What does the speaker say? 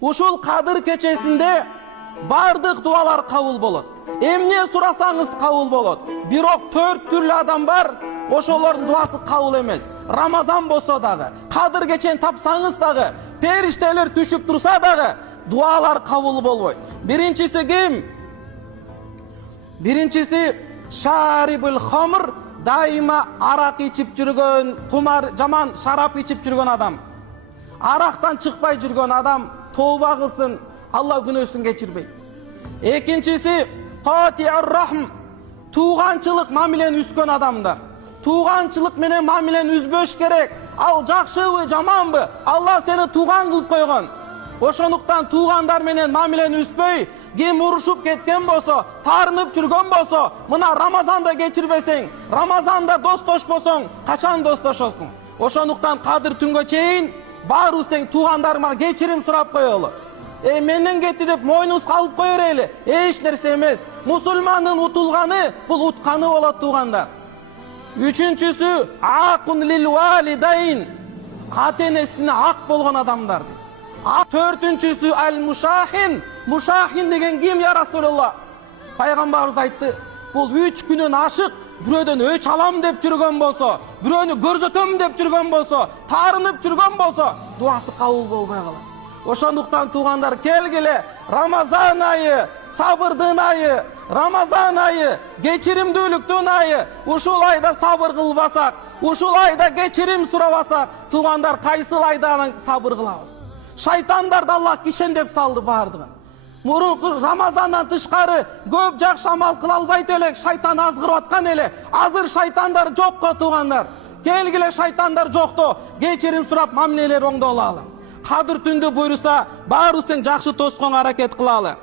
Ушул Кадыр кечесинде бардык дуалар кабыл болот. Эмне сурасаңыз кабыл болот. Бирок 4 түрлүү адам бар, ошолордун дуасы кабыл эмес. Рамазан болсо дагы, Кадыр кечени тапсаңыз дагы, периштелер түшүп турса дагы, дуалар кабыл болбойт. Биринчиси ким? Биринчиси шарибул хамр, дайыма арак ичип жүргөн, кумар, жаман шарап ичип жүргөн адам. Арактан чыкпай жүргөн адам тооба кылсын, Алла күнөөсүн кечирбейт. Экинчиси катиур рахм, тууганчылык мамилени үзгөн адамдар. Тууганчылык менен мамилени үзбөш керек. Ал жакшыбы, жаманбы, Алла сени тууган кылып койгон. Ошондуктан туугандар менен мамилени үзбөй, ким урушуп кеткен болсо, тарынып жүргөн болсо, мына Рамазанда кечирбесең, Рамазанда достошпосоң, качан достошосуң? Ошондуктан Кадыр түнгө чейин баарыбыз тең туугандарыма кечирим сурап коелу. Менен кетти деп мойнубузга алып кое берели. Эч нерсе эмес. Мусулмандын утулганы бул утканы болот туугандар. Үчүнчүсү акун лил валидайн, ата-энесине ак болгон адамдар. Төртүнчүсү ал мушахин. Мушахин деген ким я Расулулла? Пайгамбарыбыз айтты, бул 3 күнөн ашык бирөөдөн өч алам деп жүргөн болсо, бирөөнү көрсөтөм деп жүргөн болсо, тарынып жүргөн болсо, дуасы кабыл болбой калат. Ошондуктан туугандар, келгиле, Рамазан айы, сабырдын айы, Рамазан айы, кечиримдүүлүктүн айы. Ушул айда сабыр кылбасак, ушул айда кечирим сурабасак, туугандар, кайсыл айда сабыр кылабыз? Шайтандарды Алла кишендеп салды бардыгын. Мурунку Рамазандан тышкары көп жакшы амал кыла албайт элек, шайтан азгырып аткан эле. Азыр шайтандар жокко туугандар. Келгиле, шайтандар жокто, кечирим сурап мамилелер оңдолалы. Кадыр түндү буйруса, баарыбыз тең жакшы тосконго аракет кылалы.